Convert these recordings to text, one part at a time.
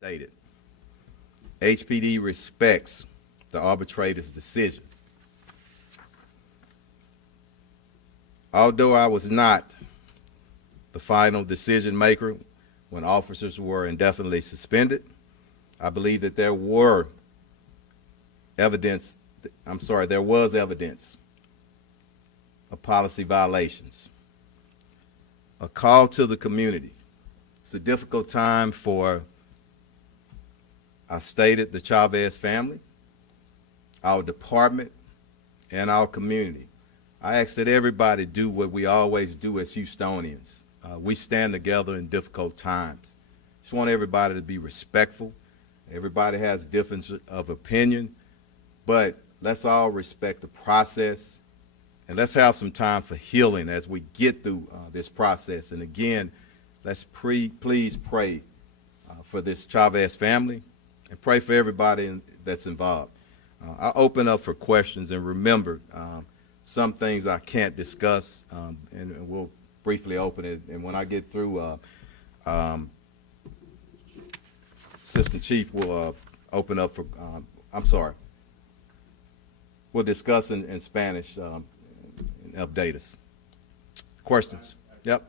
Stated. HPD respects the arbitrator's decision. Although I was not the final decision maker when officers were indefinitely suspended, I believe that there was evidence of policy violations. A call to the community. It's a difficult time for, I stated, the Chavez family, our department, and our community. I ask that everybody do what we always do as Houstonians. We stand together in difficult times. Just want everybody to be respectful. Everybody has difference of opinion, but let's all respect the process, and let's have some time for healing as we get through this process. And again, let's please pray for this Chavez family and pray for everybody that's involved. I'll open up for questions, and remember, some things I can't discuss, and we'll briefly open it. And when I get through, Assistant Chief will open up for, we'll discuss in Spanish and update us. Questions? Yep.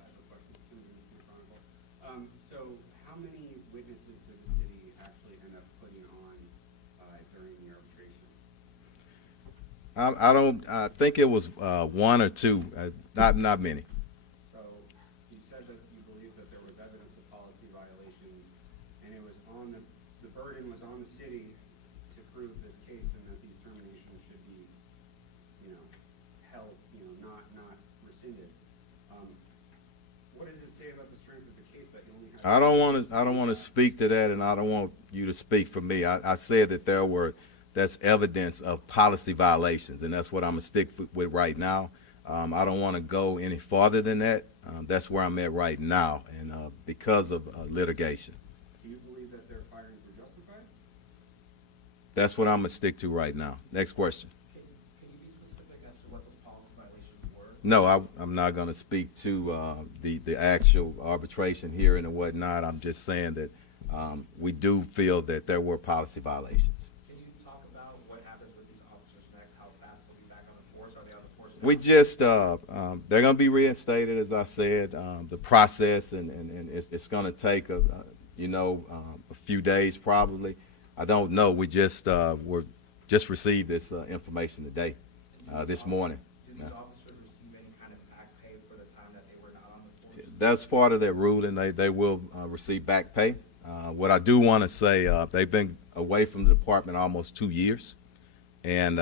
So how many witnesses did the city actually end up putting on during the arbitration? I think it was one or two, not many. So you said that you believe that there was evidence of policy violations, and it was on the burden was on the city to prove this case, and that these terminations should be, held, not rescinded. What does it say about the strength of the case that you only have? I don't want to speak to that, and I don't want you to speak for me. I said that that's evidence of policy violations, and that's what I'm going to stick with right now. I don't want to go any farther than that. That's where I'm at right now, and because of litigation. Do you believe that their firings were justified? That's what I'm going to stick to right now. Next question. Can you be specific as to what those policy violations were? No, I'm not going to speak to the actual arbitration hearing and whatnot. I'm just saying that we do feel that there were policy violations. Can you talk about what happens with these officers next? How fast they'll be back on the force? Are they on the force now? We just, they're going to be reinstated, as I said. The process, and it's going to take, a few days probably. I don't know. We just received this information today, this morning. Do these officers receive any kind of back pay for the time that they were not on the force? That's part of their ruling. They will receive back pay. What I do want to say, they've been away from the department almost 2 years, and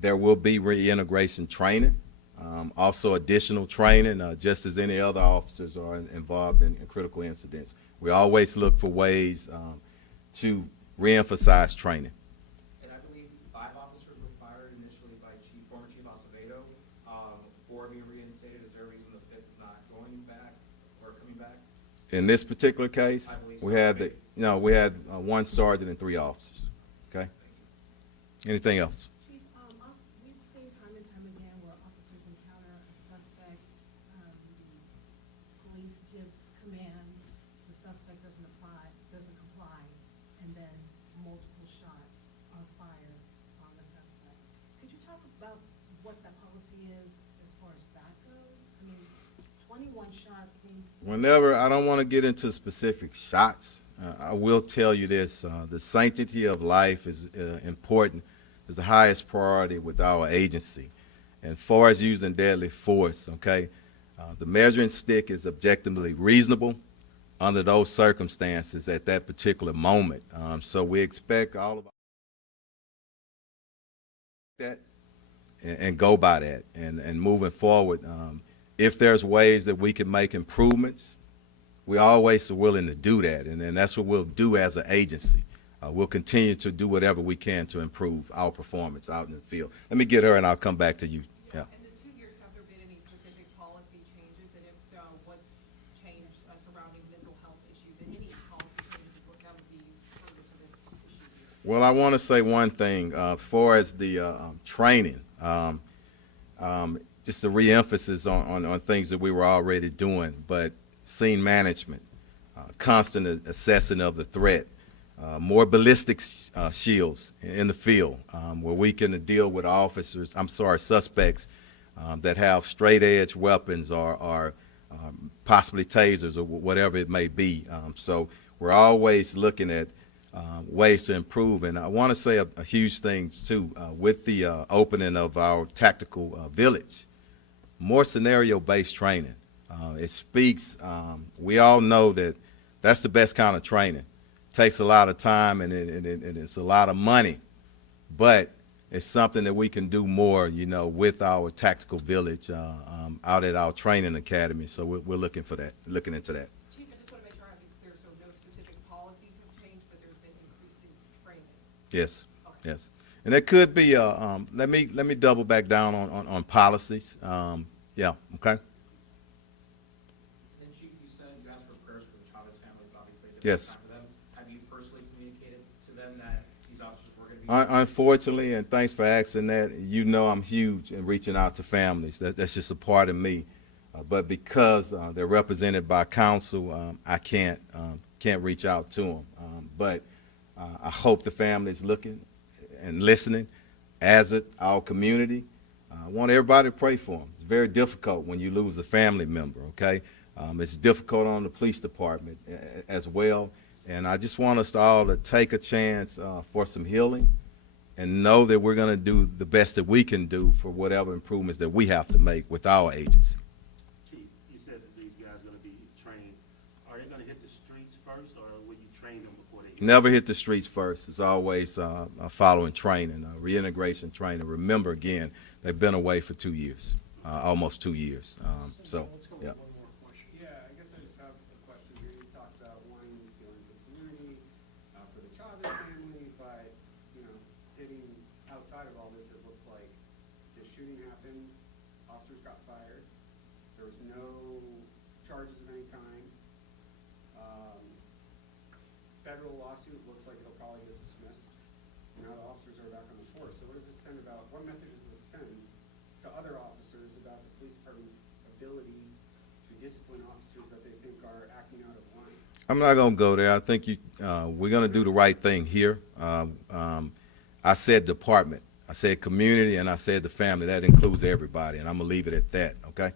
there will be reintegration training, also additional training, just as any other officers are involved in critical incidents. We always look for ways to reemphasize training. And I believe 5 officers were fired initially by former Chief Acevedo for being reinstated. Is there a reason the 5th is not going back or coming back? In this particular case, I believe we so. had we had 1 sergeant and 3 officers. Okay. Anything else? Chief, we've seen time and time again where officers encounter a suspect, the police give commands, the suspect doesn't comply, and then multiple shots are fired on the suspect. Could you talk about what that policy is as far as that goes? I mean, 21 shots seems to... I don't want to get into specific shots. I will tell you this, the sanctity of life is important, is the highest priority with our agency. And far as using deadly force, okay, the measuring stick is objectively reasonable under those circumstances at that particular moment. So we expect all of that and go by that. And moving forward, if there's ways that we can make improvements, we always are willing to do that, and that's what we'll do as an agency. We'll continue to do whatever we can to improve our performance out in the field. Let me get her, and I'll come back to you. Yeah. In the 2 years, have there been any specific policy changes, and if so, what's changed surrounding mental health issues, and any policy changes that would be pertinent to this issue here? Well, I want to say one thing. As far as the training, just a re-emphasis on things that we were already doing, but scene management, constant assessing of the threat. More ballistic shields in the field where we can deal with suspects that have straight edge weapons or possibly tasers or whatever it may be. So we're always looking at ways to improve. And I want to say a huge thing too with the opening of our tactical village, more scenario-based training. It speaks, we all know that that's the best kind of training. Takes a lot of time and it's a lot of money, but it's something that we can do more, you know, with our tactical village out at our training academy. So we're looking into that. Chief, I just want to make sure I have it clear, so no specific policies have changed, but there's been increasing training. Yes, Okay. yes, and it could be. Let me double back down on policies. Yeah, okay. And Chief, you said you asked for prayers for the Chavez family. It's obviously a difficult Yes. time for them. Have you personally communicated to them that these officers were going to be? Unfortunately, and thanks for asking that, you know I'm huge in reaching out to families. That's just a part of me. But because they're represented by counsel, I can't reach out to them. But I hope the family is looking and listening, as it our community. I want everybody to pray for them. It's very difficult when you lose a family member, okay? It's difficult on the police department as well. And I just want us all to take a chance for some healing and know that we're going to do the best that we can do for whatever improvements that we have to make with our agency. Chief, you said that these guys are going to be trained. Are they going to hit the streets first, or will you train them before they hit? Never hit the streets first. It's always following training, reintegration training. Remember, again, they've been away for 2 years, almost 2 years. So, yeah. Yeah, I guess I just have a question here. You talked about wanting to go into the community for the Chavez family, but, you know, sitting outside of all this, it looks like the shooting happened, officers got fired, there was no charges of any kind. Federal lawsuit looks like it'll probably get dismissed. Now the officers are back on the force. So what does this send about, what message does this send to other officers about the police department's ability to discipline officers that they think are acting out of line? I'm not going to go there. I think we're going to do the right thing here. I said department, I said community, and I said the family. That includes everybody, and I'm going to leave it at that, okay?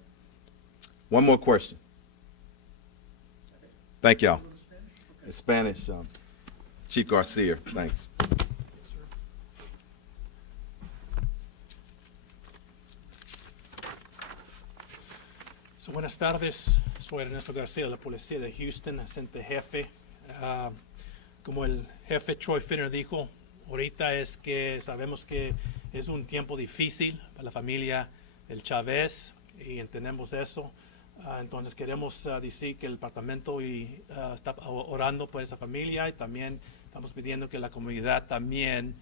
One more question. Thank y'all. In Spanish, Chief Garcia, thanks. So, buenas tardes, soy Ernesto García de la Policía de Houston, agente jefe. Como el jefe Troy Finner dijo, ahorita es que sabemos que es un tiempo difícil para la familia del Chavez y entendemos eso. Entonces queremos decir que el departamento está orando por esa familia y también estamos pidiendo que la comunidad también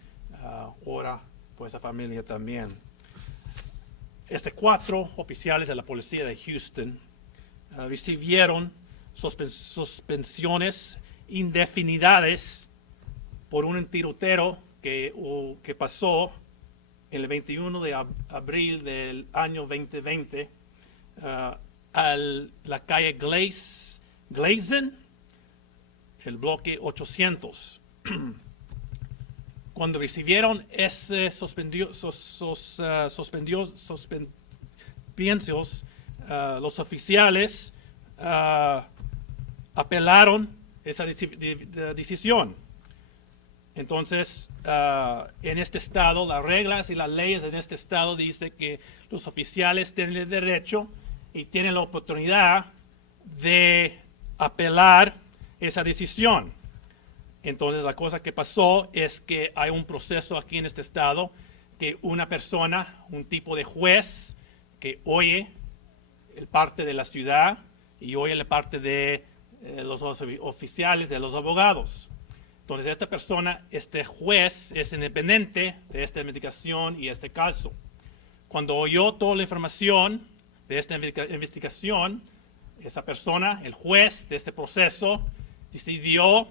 ora por esa familia también. 4 oficiales de la policía de Houston recibieron suspensiones indefinidas por un tiroteo que pasó el 21 de abril del año 2020 a la calle Glazen, el bloque 800. Cuando recibieron ese suspensos, los oficiales apelaron esa decisión. Entonces, en este estado, las reglas y las leyes en este estado dicen que los oficiales tienen el derecho y tienen la oportunidad de apelar esa decisión. Entonces, la cosa que pasó es que hay un proceso aquí en este estado que una persona, un tipo de juez que oye el parte de la ciudad y oye la parte de los oficiales, de los abogados. Entonces, esta persona, este juez, es independiente de esta investigación y este caso. Cuando oyó toda la información de esta investigación, esa persona, el juez de este proceso, decidió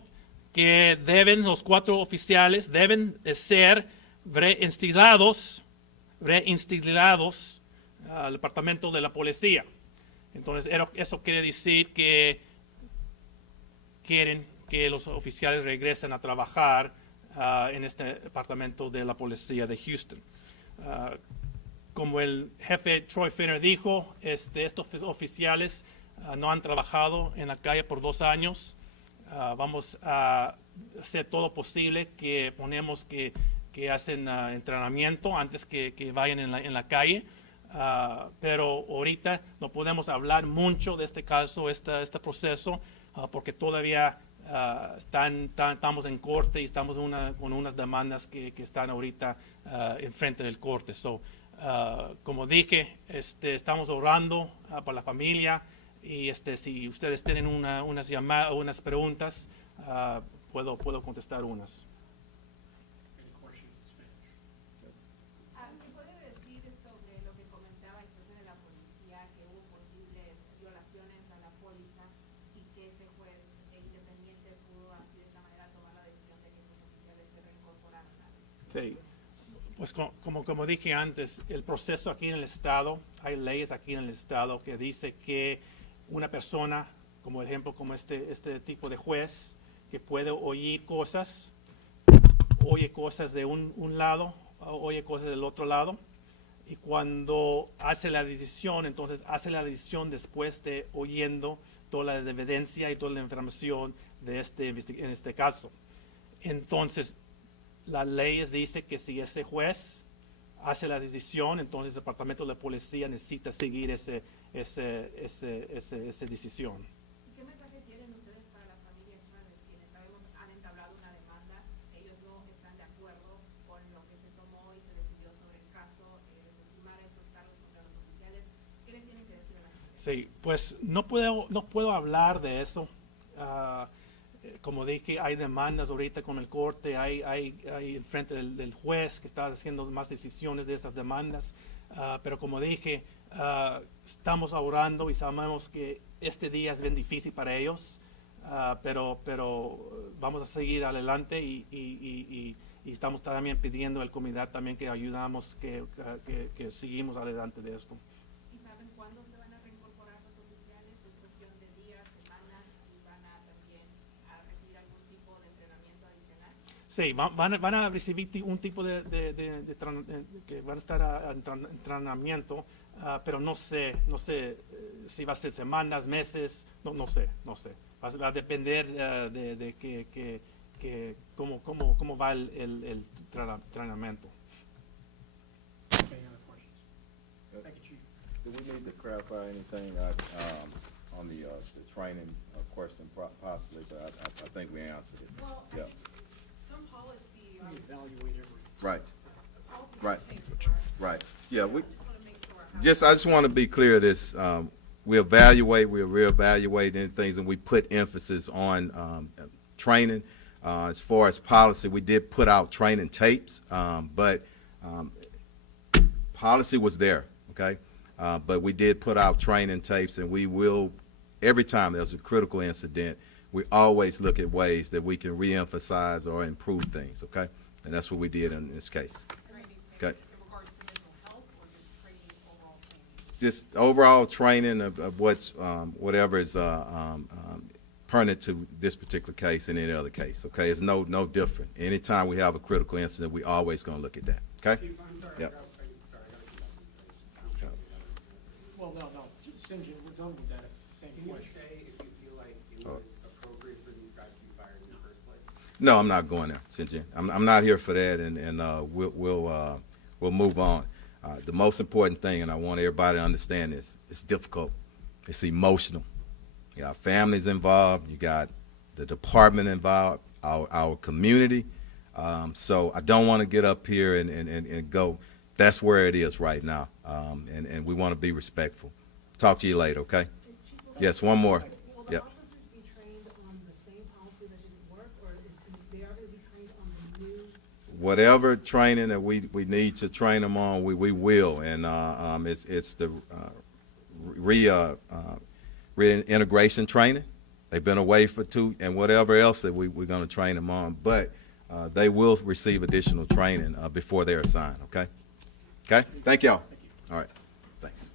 que los 4 oficiales deben de ser reinstalados al departamento de la policía. Entonces, eso quiere decir que quieren que los oficiales regresen a trabajar en este departamento de la policía de Houston. Como el jefe Troy Finner dijo, estos oficiales no han trabajado en la calle por 2 años. Vamos a hacer todo posible que ponemos que hacen entrenamiento antes que vayan en la calle. Pero ahorita no podemos hablar mucho de este caso, este proceso, porque todavía estamos en corte y estamos con unas demandas que están ahorita enfrente del corte. Como dije, estamos orando por la familia y si ustedes tienen unas preguntas, puedo contestar unas. ¿Me puede decir sobre lo que comentaba el jefe de la policía, que hubo posibles violaciones a la póliza y que este juez independiente pudo así de esta manera tomar la decisión de que los oficiales se reincorporaran? Sí. Pues como dije antes, el proceso aquí en el estado, hay leyes aquí en el estado que dice que una persona, como ejemplo, como este tipo de juez, que puede oír cosas, oye cosas de un lado, oye cosas del otro lado, y cuando hace la decisión, entonces hace la decisión después de oyendo toda la evidencia y toda la información de en este caso. Entonces, las leyes dicen que si ese juez hace la decisión, entonces el departamento de policía necesita seguir esa decisión. ¿Qué mensaje tienen ustedes para la familia Chávez, quienes sabemos han entablado una demanda? Ellos no están de acuerdo con lo que se tomó y se decidió sobre el caso, desestimar estos cargos contra los oficiales. ¿Qué les tienen que decir a la gente? Sí, pues no puedo hablar de eso. Como dije, hay demandas ahorita con el corte, hay enfrente del juez que está haciendo más decisiones de estas demandas, pero como dije, estamos orando y sabemos que este día es bien difícil para ellos, pero vamos a seguir adelante y estamos también pidiendo a la comunidad también que ayudamos, que seguimos adelante de esto. ¿Y saben cuándo se van a reincorporar los oficiales? ¿Es cuestión de días, semanas? ¿Y van a también a recibir algún tipo de entrenamiento adicional? Sí, van a recibir un tipo que van a estar en entrenamiento, pero no sé si va a ser semanas, meses, no sé. Va a depender de cómo va el entrenamiento. Any other questions? Thank you, Chief. Do we need to clarify anything on the training question possibly, but I think we answered it. Well, I Yeah. think some policy, We evaluate every. Right, policy right, changes, right? right. Yeah, we, I just want to make sure. I just want to be clear of this. We evaluate, we reevaluate in things, and we put emphasis on training. As far as policy, we did put out training tapes, but policy was there, okay? But we did put out training tapes, and we will, every time there's a critical incident, we always look at ways that we can reemphasize or improve things, okay? And that's what we did in this case. Training, Okay. in regards to mental health or just training, overall training? Just overall training of what's, whatever is pertinent to this particular case and any other case, okay? It's no different. Anytime we have a critical incident, we always gonna look at that, okay? Chief, I'm sorry. Yep. I gotta keep up with this. Well, no, St. John, we're done with that. Same Can you question. say if you feel like it was appropriate for these guys to be fired in the first place? No, I'm not going there, Sinjin. I'm not here for that, and we'll move on. The most important thing, and I want everybody to understand this, it's difficult. It's emotional. You got families involved. You got the department involved, our community. So I don't want to get up here and go. That's where it is right now, and we want to be respectful. Talk to you later, okay? Chief, Yes, one more. Will the Yep. officers be trained on the same policy that didn't work, or they are going to be trained on the new? Whatever training that we need to train them on, we will, and it's the reintegration training. They've been away for 2, and whatever else that we're going to train them on, but they will receive additional training before they're assigned. Okay. Okay. Thank y'all. All right. Thanks.